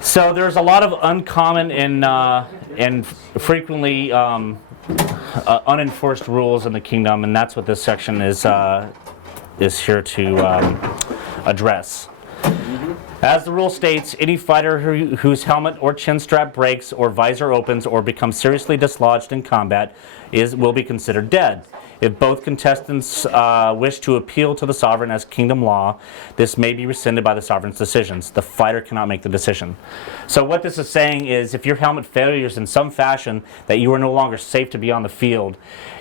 So there's a lot of uncommon and frequently unenforced rules in the kingdom, and that's what this section is here to address. As the rule states, any fighter whose helmet or chin strap breaks or visor opens or becomes seriously dislodged in combat will be considered dead. If both contestants wish to appeal to the sovereign as kingdom law, this may be rescinded by the sovereign's decisions. The fighter cannot make the decision. So what this is saying is if your helmet failures in some fashion that you are no longer safe to be on the field,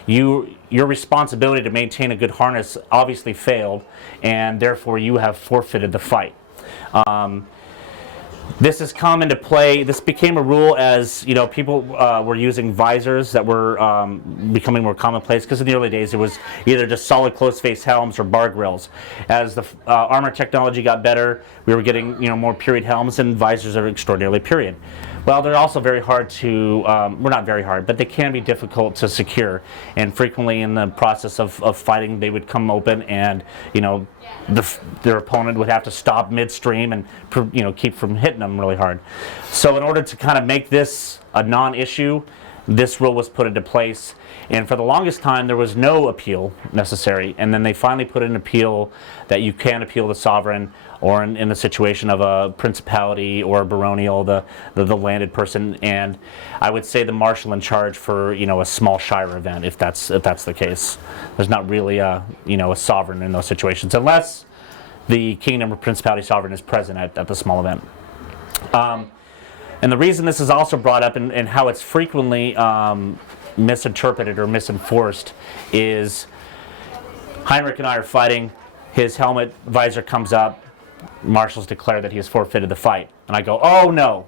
your responsibility to maintain a good harness obviously failed, and therefore you have forfeited the fight. This has come into play. This became a rule as people were using visors that were becoming more commonplace, because in the early days it was either just solid close-face helms or bar grills. As the armor technology got better, we were getting more period helms, and visors are extraordinarily period. Well, they're also very hard to, well, not very hard, but they can be difficult to secure. And frequently in the process of fighting, they would come open and, their opponent would have to stop midstream and, keep from hitting them really hard. So in order to kind of make this a non-issue, this rule was put into place. And for the longest time, there was no appeal necessary. And then they finally put an appeal that you can appeal the sovereign, or in the situation of a principality or a baronial, the landed person, and I would say the marshal in charge for a small shire event, if that's the case. There's not really a sovereign in those situations, unless the kingdom or principality sovereign is present at the small event. And the reason this is also brought up and how it's frequently misinterpreted or misenforced is Heinrich and I are fighting. His helmet visor comes up. Marshals declare that he has forfeited the fight. And I go, oh no,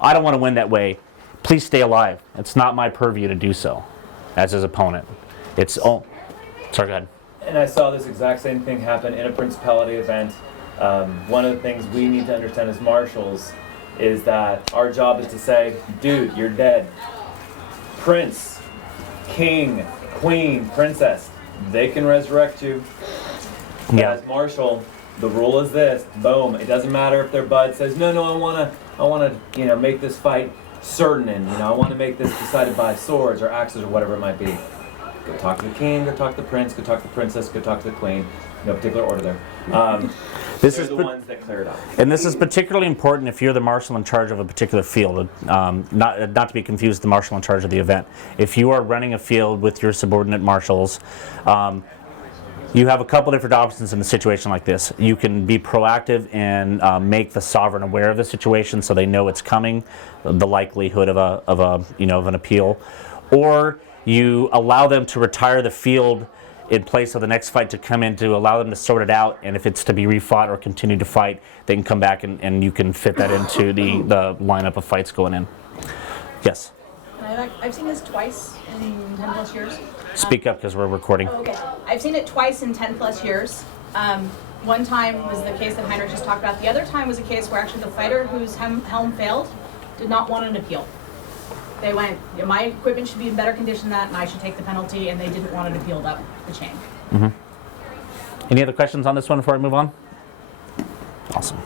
I don't want to win that way. Please stay alive. It's not my purview to do so as his opponent. Sorry, go ahead. And I saw this exact same thing happen in a principality event. One of the things we need to understand as marshals is that our job is to say, dude, you're dead. Prince, king, queen, princess, they can resurrect you. Yeah. As marshal, the rule is this, boom. It doesn't matter if their bud says, no, I wanna, make this fight certain, and I want to make this decided by swords or axes or whatever it might be. Go talk to the king, go talk to the prince, go talk to the princess, go talk to the queen. No particular order there. They're the ones that clear it up. And this is particularly important if you're the marshal in charge of a particular field, not to be confused with the marshal in charge of the event. If you are running a field with your subordinate marshals, you have a couple different options in a situation like this. You can be proactive and make the sovereign aware of the situation so they know it's coming, the likelihood of an appeal, or you allow them to retire the field in place of the next fight to come in to allow them to sort it out, and if it's to be refought or continue to fight, they can come back and you can fit that into the lineup of fights going in. Yes? I've seen this twice in 10 plus years. Speak up because we're recording. Oh, okay. I've seen it twice in 10 plus years. One time was the case that Heinrich just talked about. The other time was a case where actually the fighter whose helm failed did not want an appeal. They went, my equipment should be in better condition than that, and I should take the penalty, and they didn't want it appealed up the chain. Mm-hmm. Any other questions on this one before I move on? Awesome.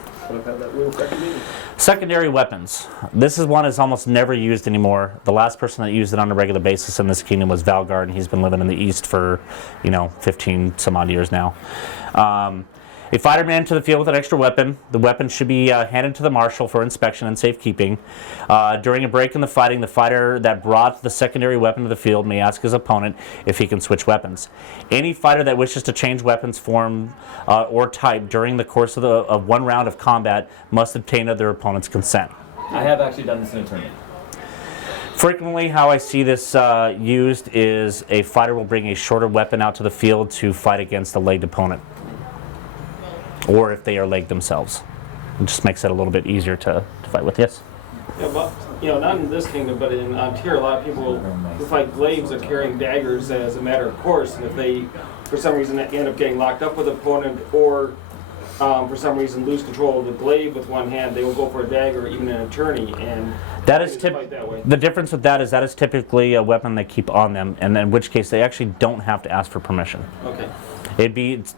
Secondary weapons. This is one that's almost never used anymore. The last person that used it on a regular basis in this kingdom was Valgard, and he's been living in the East for, 15 some odd years now. A fighter may enter the field with an extra weapon. The weapon should be handed to the marshal for inspection and safekeeping. During a break in the fighting, the fighter that brought the secondary weapon to the field may ask his opponent if he can switch weapons. Any fighter that wishes to change weapons form or type during the course of one round of combat must obtain their opponent's consent. I have actually done this in a tournament. Frequently, how I see this used is a fighter will bring a shorter weapon out to the field to fight against a legged opponent, or if they are legged themselves. It just makes it a little bit easier to fight with. Yes? Yeah, but, not in this kingdom, but in Ontario, a lot of people who fight glaives are carrying daggers as a matter of course, and if they, for some reason, end up getting locked up with an opponent, or for some reason lose control of the glaive with one hand, they will go for a dagger, or even an attorney, and that is the difference with that is typically a weapon they keep on them, and in which case they actually don't have to ask for permission. Okay. It's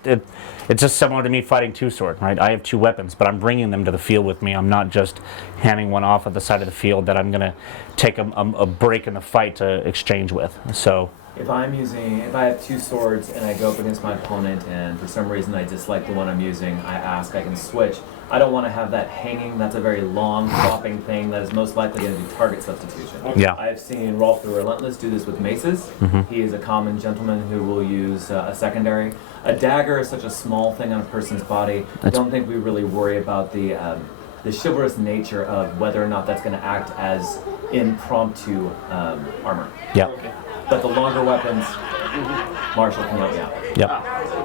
just similar to me fighting two-sword, right? I have two weapons, but I'm bringing them to the field with me. I'm not just handing one off at the side of the field that I'm going to take a break in the fight to exchange with. So. If I have two swords and I go up against my opponent and for some reason I dislike the one I'm using, I can switch. I don't want to have that hanging. That's a very long flopping thing that is most likely going to be target substitution. Yeah. I've seen Rolf the Relentless do this with maces. He is a common gentleman who will use a secondary. A dagger is such a small thing on a person's body. I don't think we really worry about the chivalrous nature of whether or not that's going to act as impromptu armor. Yeah. Okay. But the longer weapons, Marshall can help you out. Yeah.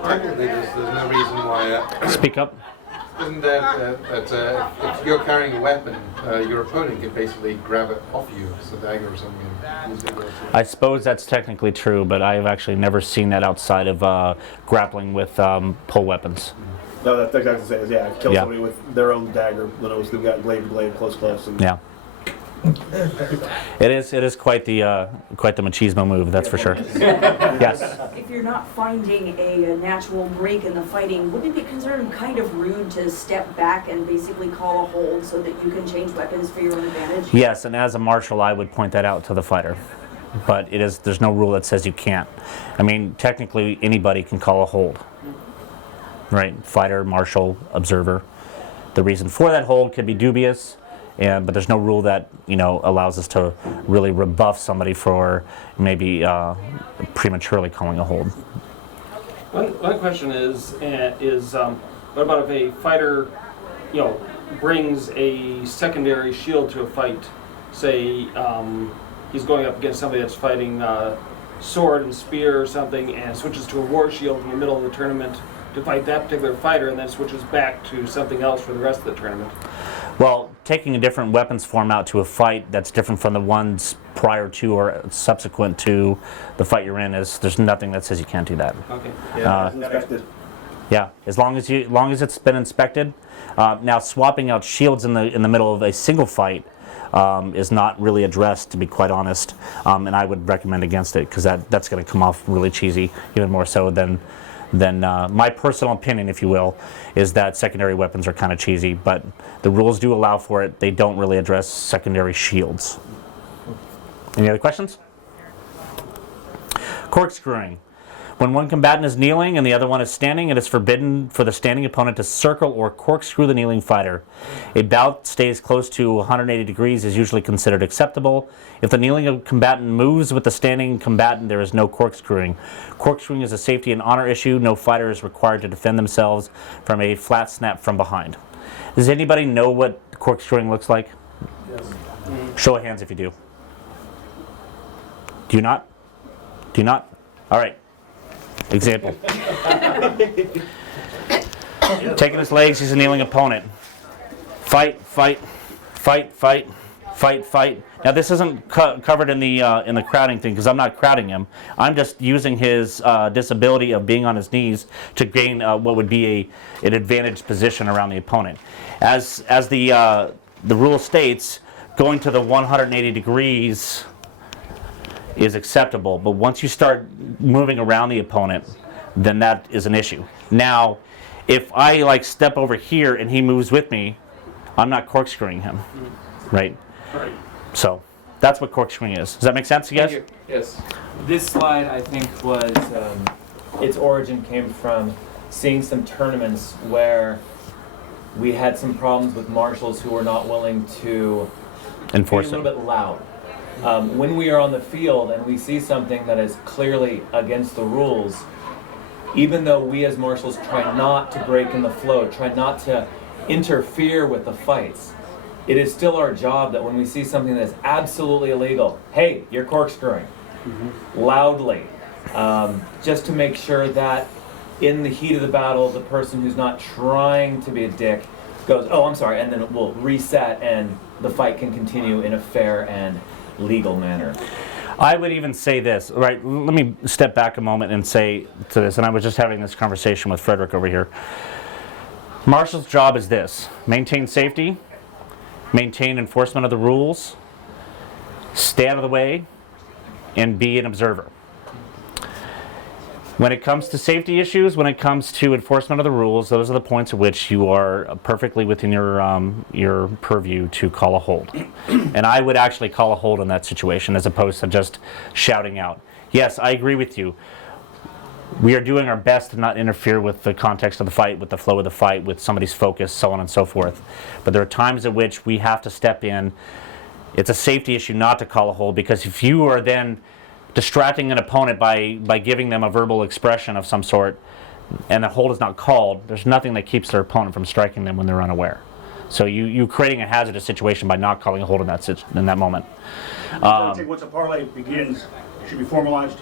Technically, there's no reason why. Speak up. Isn't that if you're carrying a weapon, your opponent can basically grab it off you as a dagger or something? And use it to- I suppose that's technically true, but I've actually never seen that outside of grappling with pull weapons. No, that's exactly the same. Yeah, kill Yeah. somebody with their own dagger. You know, they've got blade to blade, close, and Yeah. It is quite the machismo move, that's for sure. Yes. If you're not finding a natural break in the fighting, wouldn't it be considered kind of rude to step back and basically call a hold so that you can change weapons for your own advantage? Yes, and as a marshal, I would point that out to the fighter. But there's no rule that says you can't. I mean, technically, anybody can call a hold. Right? Fighter, marshal, observer. The reason for that hold could be dubious. But there's no rule that allows us to really rebuff somebody for maybe prematurely calling a hold. One question is what about if a fighter, brings a secondary shield to a fight? Say he's going up against somebody that's fighting sword and spear or something, and switches to a war shield in the middle of the tournament to fight that particular fighter, and then switches back to something else for the rest of the tournament. Well, taking a different weapons form out to a fight that's different from the ones prior to or subsequent to the fight you're in there's nothing that says you can't do that. Okay. yeah, inspected. Yeah, as long as it's been inspected. Now, swapping out shields in the middle of a single fight is not really addressed, to be quite honest, and I would recommend against it because that's going to come off really cheesy, even more so than my personal opinion, if you will, is that secondary weapons are kind of cheesy, but the rules do allow for it. They don't really address secondary shields. Any other questions? Corkscrewing. When one combatant is kneeling and the other one is standing, it is forbidden for the standing opponent to circle or corkscrew the kneeling fighter. A bout stays close to 180 degrees is usually considered acceptable. If the kneeling combatant moves with the standing combatant, there is no corkscrewing. Corkscrewing is a safety and honor issue. No fighter is required to defend themselves from a flat snap from behind. Does anybody know what corkscrewing looks like? Yes. Show of hands if you do. Do you not? Do you not? All right. Example. Taking his legs, he's a kneeling opponent. Fight, fight, fight, fight, fight, fight. Now this isn't covered in the crowding thing because I'm not crowding him. I'm just using his disability of being on his knees to gain what would be an advantaged position around the opponent. As the rule states, going to the 180 degrees is acceptable, but once you start moving around the opponent, then that is an issue. Now, if I step over here and he moves with me, I'm not corkscrewing him, right? Right. So that's what corkscrewing is. Does that make sense, you guys? Yes. This slide, I think, was its origin came from seeing some tournaments where we had some problems with marshals who were not willing to Enforce be a it. little bit loud. When we are on the field and we see something that is clearly against the rules, even though we as marshals try not to break in the flow, try not to interfere with the fights, it is still our job that when we see something that is absolutely illegal, hey, you're corkscrewing, loudly, just to make sure that in the heat of the battle, the person who's not trying to be a dick goes, oh, I'm sorry, and then it will reset and the fight can continue in a fair and legal manner. I would even say this, right? Let me step back a moment and say to this, and I was just having this conversation with Frederick over here. Marshal's job is this: maintain safety, maintain enforcement of the rules, stay out of the way, and be an observer. When it comes to safety issues, when it comes to enforcement of the rules, those are the points at which you are perfectly within your purview to call a hold. And I would actually call a hold in that situation as opposed to just shouting out. Yes, I agree with you. We are doing our best to not interfere with the context of the fight, with the flow of the fight, with somebody's focus, so on and so forth. But there are times at which we have to step in. It's a safety issue not to call a hold, because if you are then distracting an opponent by giving them a verbal expression of some sort, and the hold is not called, there's nothing that keeps their opponent from striking them when they're unaware. So you're creating a hazardous situation by not calling a hold in that moment. Once a parlay begins, it should be formalized.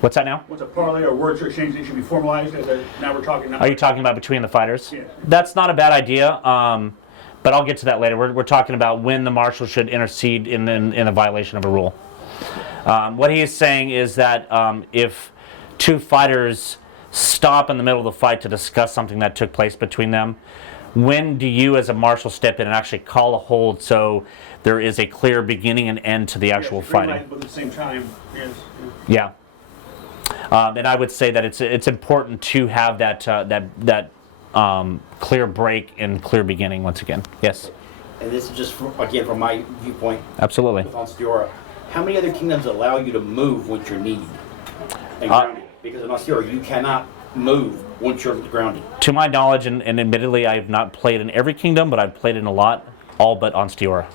What's that now? Once a parlay or words are exchanged, it should be formalized. Now we're talking. Are you talking about between the fighters? Yes. That's not a bad idea, but I'll get to that later. We're talking about when the marshal should intercede in a violation of a rule. What he is saying is that if two fighters stop in the middle of the fight to discuss something that took place between them, when do you as a marshal step in and actually call a hold so there is a clear beginning and end to the actual fighting? But at the same time, yes. Yeah. And I would say that it's important to have that clear break and clear beginning once again. Yes. And this is just again from my viewpoint. Absolutely. With Onstiora, how many other kingdoms allow you to move once you're kneed and grounded? Because in Onstiora, you cannot move once you're grounded. To my knowledge, and admittedly, I have not played in every kingdom, but I've played in a lot, all but Onstiora.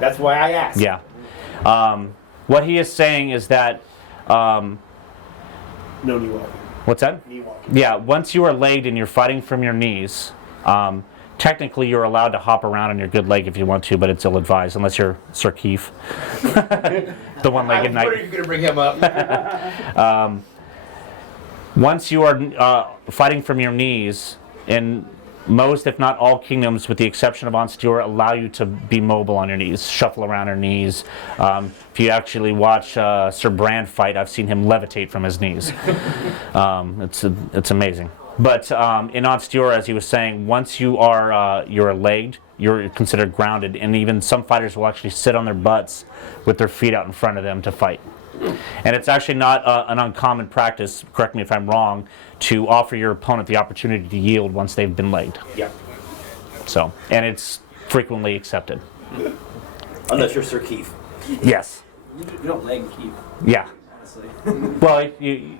That's why I asked. Yeah. What he is saying is that. No knee walking. What's that? Knee walking. Yeah, once you are legged and you're fighting from your knees, technically you're allowed to hop around on your good leg if you want to, but it's ill-advised unless you're Sir Keith, the one-legged knight. What are you going to bring him up? Once you are fighting from your knees, and most, if not all kingdoms, with the exception of Onstiora, allow you to be mobile on your knees, shuffle around your knees. If you actually watch Sir Brand fight, I've seen him levitate from his knees. It's amazing. But in Onstiora, as he was saying, once you're legged, you're considered grounded, and even some fighters will actually sit on their butts with their feet out in front of them to fight. And it's actually not an uncommon practice, correct me if I'm wrong, to offer your opponent the opportunity to yield once they've been legged. Yeah. So, and it's frequently accepted. Unless you're Sir Keith. Yes. You don't leg Keith. Yeah. Honestly. Well, you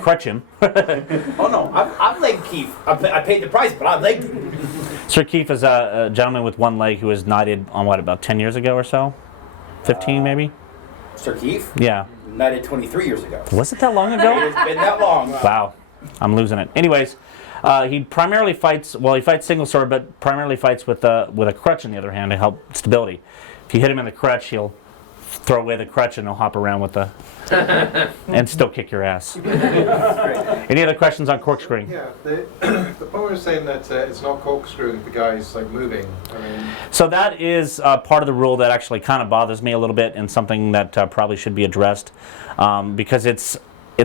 crutch him. Oh no, I've legged Keith. I paid the price, but I've legged him. Sir Keith is a gentleman with one leg who was knighted on about 10 years ago or so? 15 maybe? Sir Keith? Yeah. Knighted 23 years ago. Was it that long ago? It's been that long. Wow. I'm losing it. Anyways, he primarily fights, he fights single sword, but primarily fights with a crutch in the other hand to help stability. If you hit him in the crutch, he'll throw away the crutch and he'll hop around with the and still kick your ass. Any other questions on corkscrewing? Yeah, the point was saying that it's not corkscrewing if the guy's like moving. I mean, So that is part of the rule that actually kind of bothers me a little bit, and something that probably should be addressed, because it's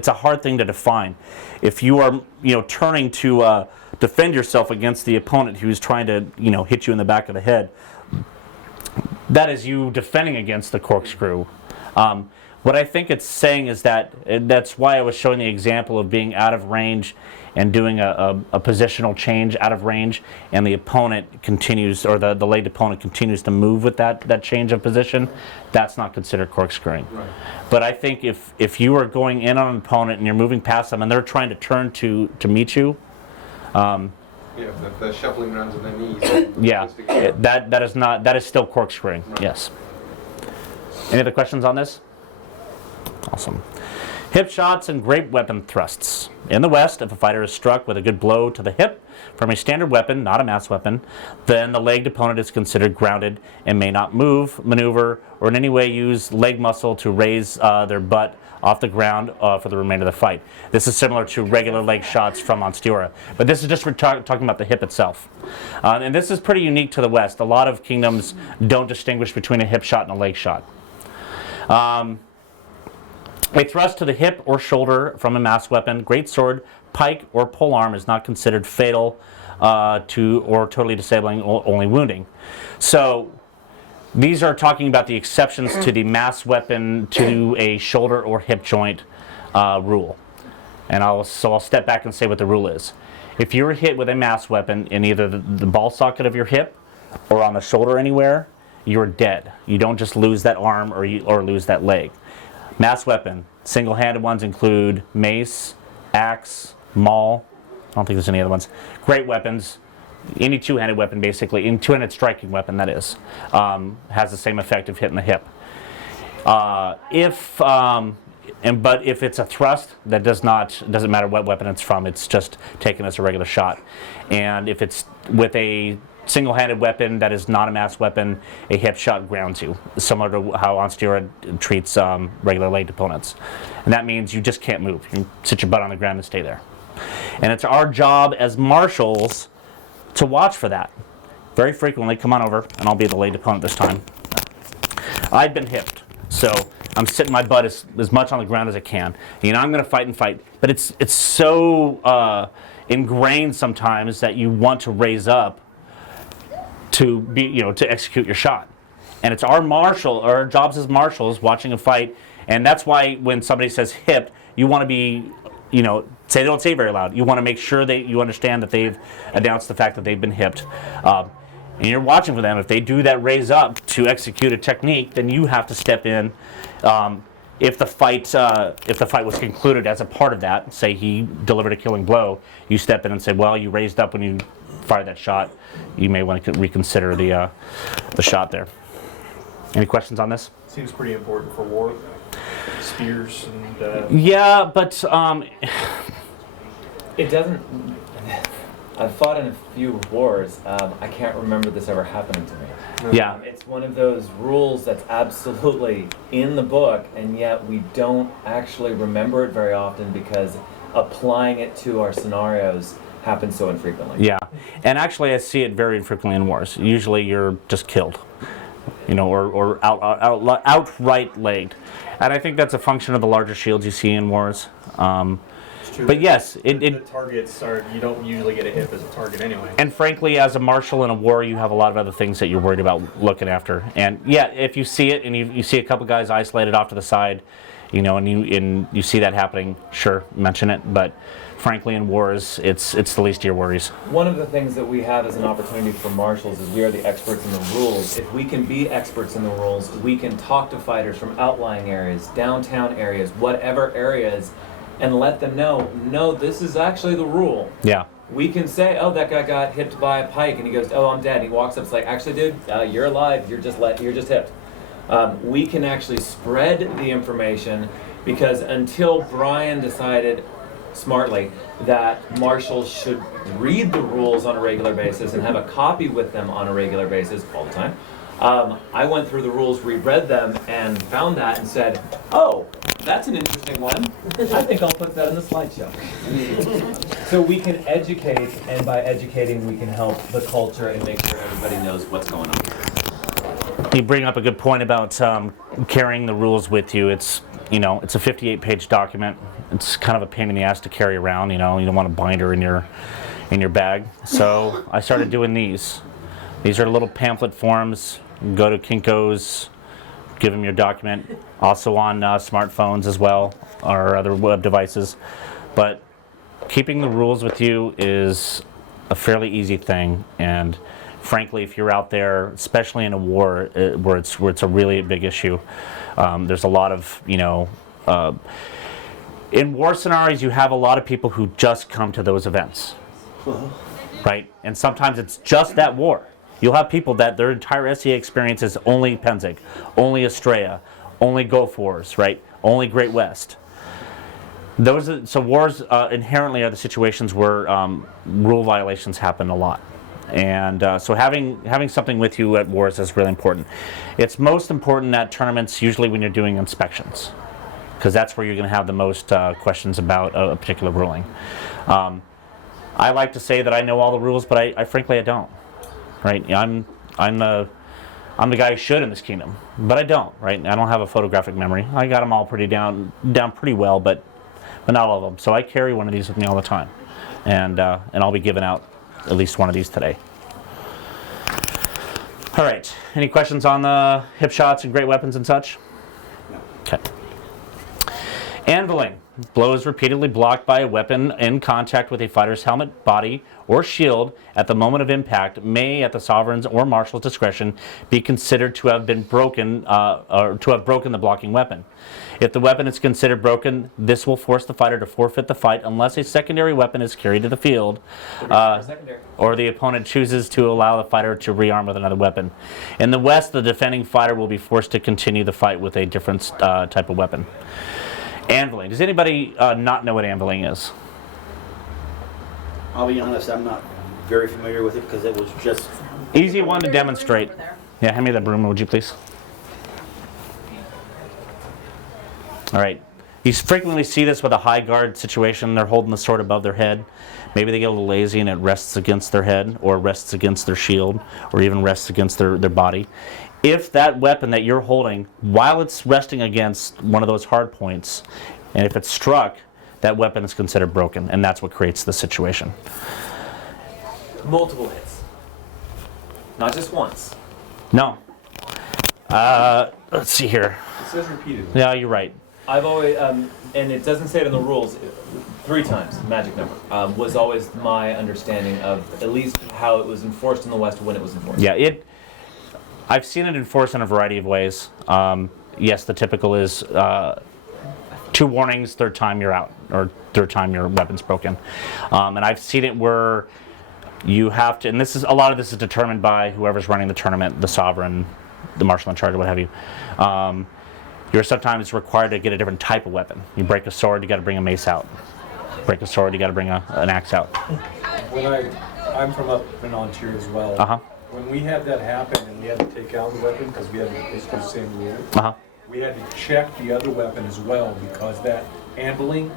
a hard thing to define. If you are turning to defend yourself against the opponent who's trying to hit you in the back of the head, that is you defending against the corkscrew. What I think it's saying is that's why I was showing the example of being out of range and doing a positional change out of range, and the opponent continues, or the legged opponent continues to move with that change of position. That's not considered corkscrewing. right. But I think if you are going in on an opponent and you're moving past them and they're trying to turn to meet you, Yeah, if they're shuffling around on their knees. yeah, that is still corkscrewing. Right. Yes. Any other questions on this? Awesome. Hip shots and great weapon thrusts. In the West, if a fighter is struck with a good blow to the hip from a standard weapon, not a mass weapon, then the legged opponent is considered grounded and may not move, maneuver, or in any way use leg muscle to raise their butt off the ground for the remainder of the fight. This is similar to regular leg shots from Onstiora, but this is just talking about the hip itself. And this is pretty unique to the West. A lot of kingdoms don't distinguish between a hip shot and a leg shot. A thrust to the hip or shoulder from a mass weapon, greatsword, pike, or polearm is not considered fatal or totally disabling, only wounding. So These are talking about the exceptions to the mass weapon to a shoulder or hip joint rule. And I'll step back and say what the rule is. If you're hit with a mass weapon in either the ball socket of your hip or on the shoulder anywhere, you're dead. You don't just lose that arm or lose that leg. Mass weapon, single-handed ones include mace, axe, maul. I don't think there's any other ones. Great weapons. Any two-handed weapon, basically, any two-handed striking weapon, that is, has the same effect of hitting the hip. But if it's a thrust, that doesn't matter what weapon it's from. It's just taken as a regular shot. And if it's with a single-handed weapon that is not a mass weapon, a hip shot grounds you, similar to how on steroid treats regular legged opponents. And that means you just can't move. You sit your butt on the ground and stay there. And it's our job as marshals to watch for that. Very frequently, come on over, and I'll be the lead opponent this time. I've been hipped, so I'm sitting my butt as much on the ground as I can. You know, I'm going to fight and fight, but it's so ingrained sometimes that you want to raise up to be, to execute your shot. And it's our jobs as marshals watching a fight, and that's why when somebody says hipped, you want to be, don't say very loud. You want to make sure that you understand that they've announced the fact that they've been hipped. And you're watching for them. If they do that raise up to execute a technique, then you have to step in. If the fight was concluded as a part of that, say he delivered a killing blow, you step in and say, well, you raised up when you fired that shot. You may want to reconsider the shot there. Any questions on this? Seems pretty important for war. Spears and... Yeah, but... It doesn't... I've fought in a few wars. I can't remember this ever happening to me. Yeah. It's one of those rules that's absolutely in the book, and yet we don't actually remember it very often because applying it to our scenarios happens so infrequently. Yeah, and actually I see it very infrequently in wars. Usually you're just killed, or outright legged. And I think that's a function of the larger shields you see in wars. But yes, the targets are, you don't usually get a hip as a target anyway. And frankly, as a marshal in a war, you have a lot of other things that you're worried about looking after. And yeah, if you see it and you see a couple guys isolated off to the side, and you see that happening, sure, mention it. But frankly, in wars, it's the least of your worries. One of the things that we have as an opportunity for marshals is we are the experts in the rules. If we can be experts in the rules, we can talk to fighters from outlying areas, downtown areas, whatever areas, and let them know, no, this is actually the rule. Yeah. We can say, oh, that guy got hipped by a pike, and he goes, oh, I'm dead. He walks up, it's like, actually, dude, you're alive. You're just hipped. We can actually spread the information because until Brian decided smartly that marshals should read the rules on a regular basis and have a copy with them on a regular basis all the time, I went through the rules, reread them, and found that and said, oh, that's an interesting one. I think I'll put that in the slideshow. So we can educate, and by educating, we can help the culture and make sure everybody knows what's going on. You bring up a good point about carrying the rules with you. It's it's a 58-page document. It's kind of a pain in the ass to carry around. You don't want a binder in your bag. So I started doing these. These are little pamphlet forms. Go to Kinko's, give them your document. Also on smartphones as well, or other web devices. But keeping the rules with you is a fairly easy thing, and frankly, if you're out there, especially in a war where it's a really big issue, there's a lot of in war scenarios you have a lot of people who just come to those events, right? And sometimes it's just that war. You'll have people that their entire SEA experience is only Penzig, only Estrella, only Gulf Wars, right? Only Great West. So wars inherently are the situations where rule violations happen a lot. And so having something with you at wars is really important. It's most important at tournaments, usually when you're doing inspections, because that's where you're going to have the most questions about a particular ruling. I like to say that I know all the rules, but I frankly I don't. Right? I'm the guy who should in this kingdom, but I don't. Right? I don't have a photographic memory. I got them all pretty down pretty well, but not all of them. So I carry one of these with me all the time, and I'll be giving out at least one of these today. All right. Any questions on the hip shots and great weapons and such? No. Okay. Anviling. Blows repeatedly blocked by a weapon in contact with a fighter's helmet, body, or shield at the moment of impact may, at the sovereign's or marshal's discretion, be considered to have been broken or to have broken the blocking weapon. If the weapon is considered broken, this will force the fighter to forfeit the fight unless a secondary weapon is carried to the field, or the opponent chooses to allow the fighter to rearm with another weapon. In the West, the defending fighter will be forced to continue the fight with a different type of weapon. Anviling. Does anybody not know what anviling is? I'll be honest, I'm not very familiar with it because it was just. Easy one to demonstrate. Yeah, hand me that broom, would you please? All right. You frequently see this with a high guard situation. They're holding the sword above their head. Maybe they get a little lazy and it rests against their head, or rests against their shield, or even rests against their body. If that weapon that you're holding, while it's resting against one of those hard points, and if it's struck, that weapon is considered broken, and that's what creates the situation. Multiple hits. Not just once. No. Let's see here. It says repeatedly. Yeah, you're right. I've always, and it doesn't say it in the rules, 3 times, magic number, was always my understanding of at least how it was enforced in the West when it was enforced. Yeah, I've seen it enforced in a variety of ways. Yes, the typical is 2 warnings, 3rd time you're out, or 3rd time your weapon's broken. And I've seen it where you have to, and a lot of this is determined by whoever's running the tournament, the sovereign, the marshal in charge, or what have you. You're sometimes required to get a different type of weapon. You break a sword, you got to bring a mace out. Break a sword, you got to bring an axe out. I'm from up in Ontario as well. Uh-huh. When we had that happen and we had to take out the weapon because we had basically the same rule, Uh-huh. we had to check the other weapon as well because that anviling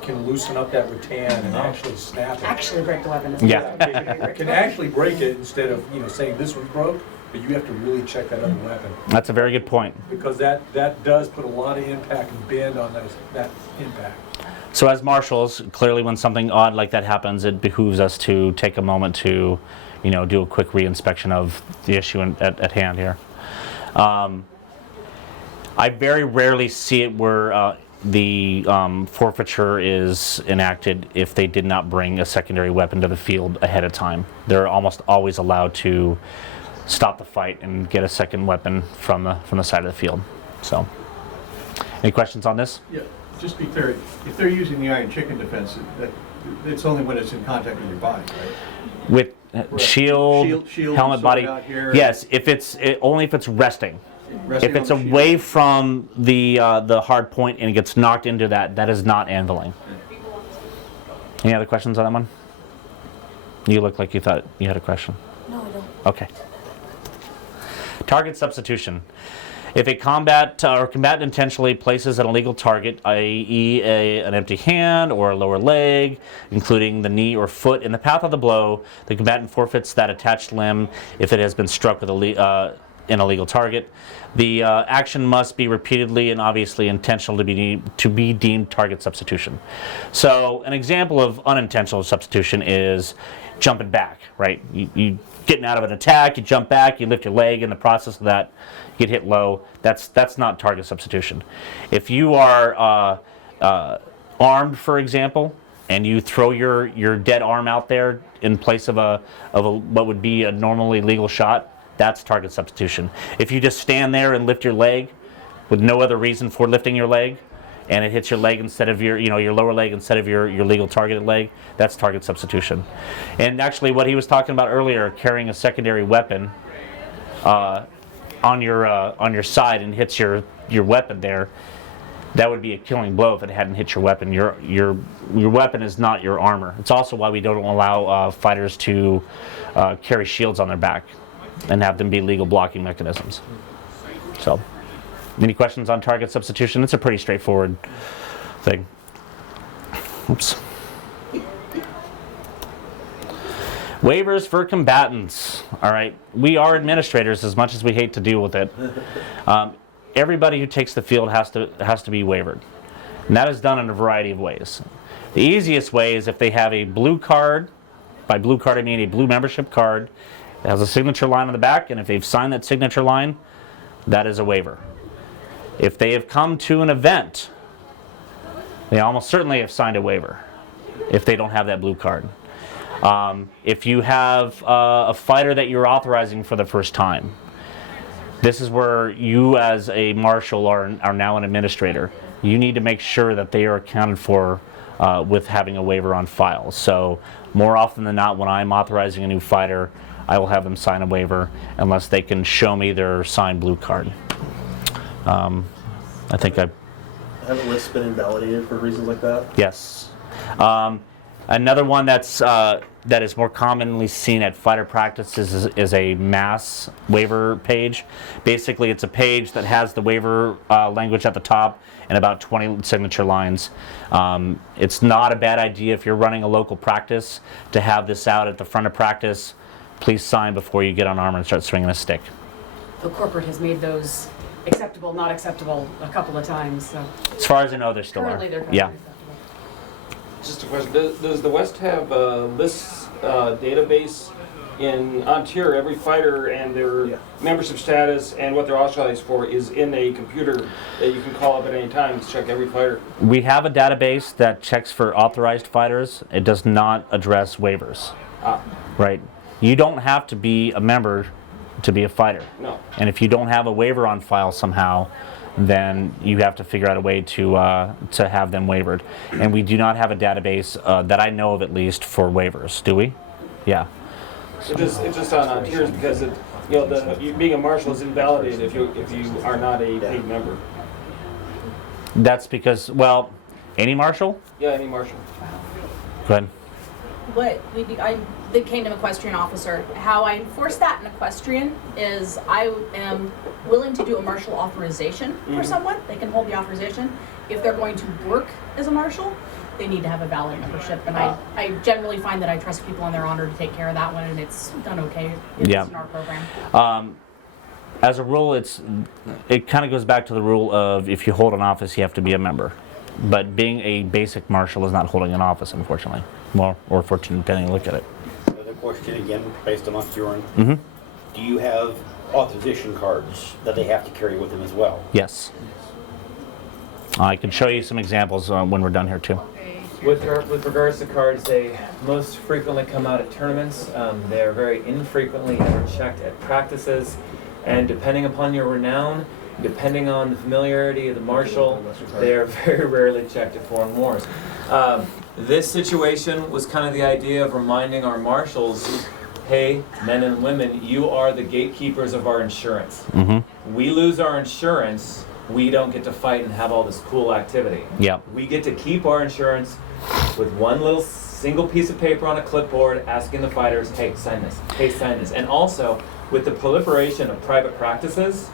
can loosen up that rattan and actually snap it. Actually break the weapon. Yeah. It can actually break it instead of saying this one's broke, but you have to really check that other weapon That's a very good point. because that does put a lot of impact and bend on that impact. So as marshals, clearly when something odd like that happens, it behooves us to take a moment to, do a quick re-inspection of the issue at hand here. I very rarely see it where the forfeiture is enacted if they did not bring a secondary weapon to the field ahead of time. They're almost always allowed to stop the fight and get a second weapon from the side of the field. So, any questions on this? Yeah, just be clear, if they're using the iron chicken defense, it's only when it's in contact with your body, right? With shield, Shield helmet, and body. sword out here. Yes, only if it's resting. Resting If it's on the shield. away from the hard point and it gets knocked into that is not anviling. Any other questions on that one? You look like you thought you had a question. No, I don't. Okay. Target substitution. If a combatant intentionally places an illegal target, i.e. an empty hand or a lower leg, including the knee or foot, in the path of the blow, the combatant forfeits that attached limb if it has been struck with an illegal target. The action must be repeatedly and obviously intentional to be deemed target substitution. So an example of unintentional substitution is jumping back, right? You getting out of an attack, you jump back, you lift your leg, in the process of that, you get hit low. That's not target substitution. If you are armed, for example, and you throw your dead arm out there in place of a what would be a normally legal shot, that's target substitution. If you just stand there and lift your leg with no other reason for lifting your leg, and it hits your leg instead of your lower leg instead of your legal targeted leg, that's target substitution. And actually what he was talking about earlier, carrying a secondary weapon on your side and hits your weapon there, that would be a killing blow if it hadn't hit your weapon. Your weapon is not your armor. It's also why we don't allow fighters to carry shields on their back and have them be legal blocking mechanisms. So, any questions on target substitution? It's a pretty straightforward thing. Oops. Waivers for combatants. All right, we are administrators as much as we hate to deal with it. Everybody who takes the field has to be waivered, and that is done in a variety of ways. The easiest way is if they have a blue card. By blue card I mean a blue membership card, It has a signature line on the back, and if they've signed that signature line, that is a waiver. If they have come to an event, they almost certainly have signed a waiver if they don't have that blue card. If you have a fighter that you're authorizing for the first time, this is where you as a marshal are now an administrator. You need to make sure that they are accounted for with having a waiver on file. So more often than not, when I'm authorizing a new fighter, I will have them sign a waiver unless they can show me their signed blue card. I think Haven't lists been invalidated for reasons like that? yes. Another one that is more commonly seen at fighter practices is a mass waiver page. Basically, it's a page that has the waiver language at the top and about 20 signature lines. It's not a bad idea if you're running a local practice to have this out at the front of practice. Please sign before you get on armor and start swinging a stick. The corporate has made those acceptable, not acceptable a couple of times, so. As far as I know, there still Currently, are. they're Yeah. acceptable. Just a question, does the West have a lists database in Ontario? Every fighter and their membership status and what they're authorized for is in a computer that you can call up at any time to check every fighter. We have a database that checks for authorized fighters. It does not address waivers. Right? You don't have to be a member to be a fighter. No. And if you don't have a waiver on file somehow, then you have to figure out a way to have them wavered. And we do not have a database that I know of, at least, for waivers. Do we? Yeah. It's just on Ontario's because being a marshal is invalidated if you are not a paid member. That's because, well, any marshal? Yeah, any marshal. Go ahead. I became an equestrian officer. How I enforce that in equestrian is I am willing to do a marshal authorization for someone. They can hold the authorization. If they're going to work as a marshal, they need to have a valid membership. And I generally find that I trust people on their honor to take care of that one, and it's done okay. It's in our program. As a rule, it kind of goes back to the rule of if you hold an office, you have to be a member. But being a basic marshal is not holding an office, unfortunately. Well, or fortunate, depending on look at it. Another question again, based on Ontario. Mm-hmm. Do you have authorization cards that they have to carry with them as well? Yes. I can show you some examples when we're done here, too. With regards to cards, they most frequently come out at tournaments. They are very infrequently ever checked at practices. And depending upon your renown, depending on the familiarity of the marshal, they are very rarely checked at foreign wars. This situation was kind of the idea of reminding our marshals, hey, men and women, you are the gatekeepers of our insurance. Mm-hmm. We lose our insurance, we don't get to fight and have all this cool activity. Yep. We get to keep our insurance with one little single piece of paper on a clipboard asking the fighters, hey, sign this, hey, sign this. And also, with the proliferation of private practices,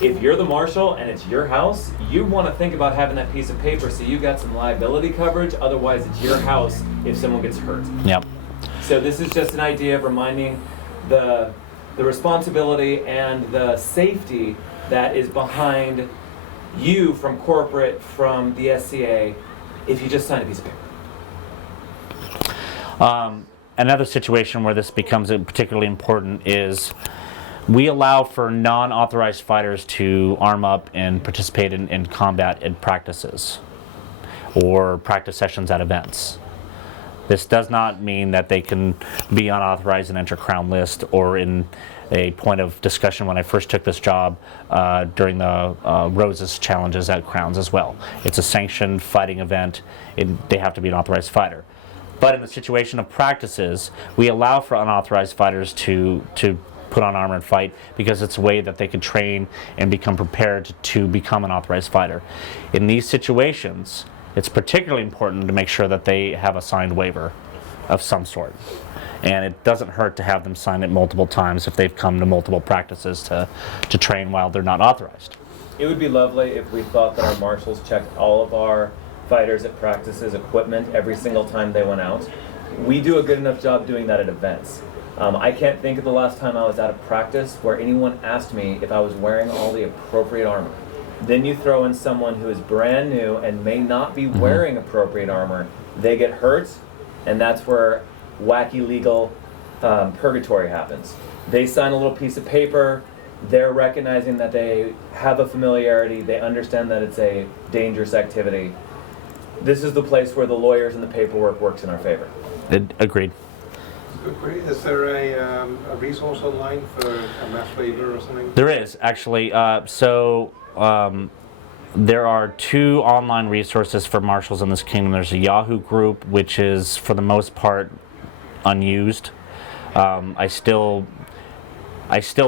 if you're the marshal and it's your house, you want to think about having that piece of paper so you got some liability coverage. Otherwise, it's your house if someone gets hurt. Yep. So this is just an idea of reminding the responsibility and the safety that is behind you from corporate, from the SCA, if you just sign a piece of paper. Another situation where this becomes particularly important is we allow for non-authorized fighters to arm up and participate in combat in practices or practice sessions at events. This does not mean that they can be unauthorized and enter Crown list or in a point of discussion when I first took this job during the Roses challenges at Crowns as well. It's a sanctioned fighting event. They have to be an authorized fighter. But in the situation of practices, we allow for unauthorized fighters to put on armor and fight because it's a way that they can train and become prepared to become an authorized fighter. In these situations, it's particularly important to make sure that they have a signed waiver of some sort. And it doesn't hurt to have them sign it multiple times if they've come to multiple practices to train while they're not authorized. It would be lovely if we thought that our marshals checked all of our fighters at practices equipment every single time they went out. We do a good enough job doing that at events. I can't think of the last time I was out of practice where anyone asked me if I was wearing all the appropriate armor. Then you throw in someone who is brand new and may not be wearing appropriate armor. They get hurt, and that's where wacky legal purgatory happens. They sign a little piece of paper. They're recognizing that they have a familiarity. They understand that it's a dangerous activity. This is the place where the lawyers and the paperwork works in our favor. Agreed. Good query. Is there a resource online for a mass waiver or something? There is, actually. There are 2 online resources for marshals in this kingdom. There's a Yahoo group, which is, for the most part, unused. I still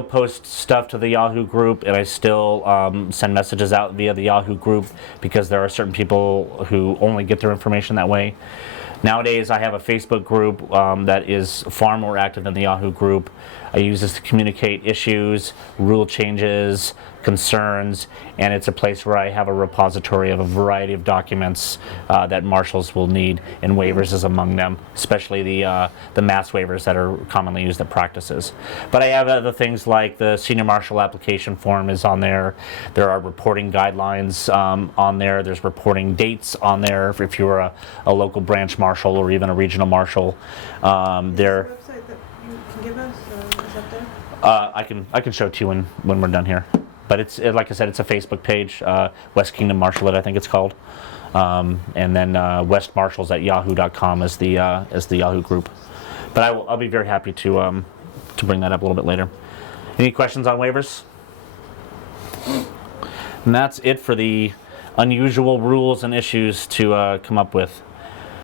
post stuff to the Yahoo group, and I still send messages out via the Yahoo group because there are certain people who only get their information that way. Nowadays, I have a Facebook group that is far more active than the Yahoo group. I use this to communicate issues, rule changes, concerns, and it's a place where I have a repository of a variety of documents that marshals will need, and waivers is among them, especially the mass waivers that are commonly used at practices. But I have other things like the senior marshal application form is on there. There are reporting guidelines on there. There's reporting dates on there if you're a local branch marshal or even a regional marshal. There. Website that you can give us, is that there? I can show it to you when we're done here. But it's like I said, it's a Facebook page, West Kingdom Marshalate, I think it's called, and then West Marshals at yahoo.com is the Yahoo group. But I'll be very happy to bring that up a little bit later. Any questions on waivers? And that's it for the unusual rules and issues to come up with.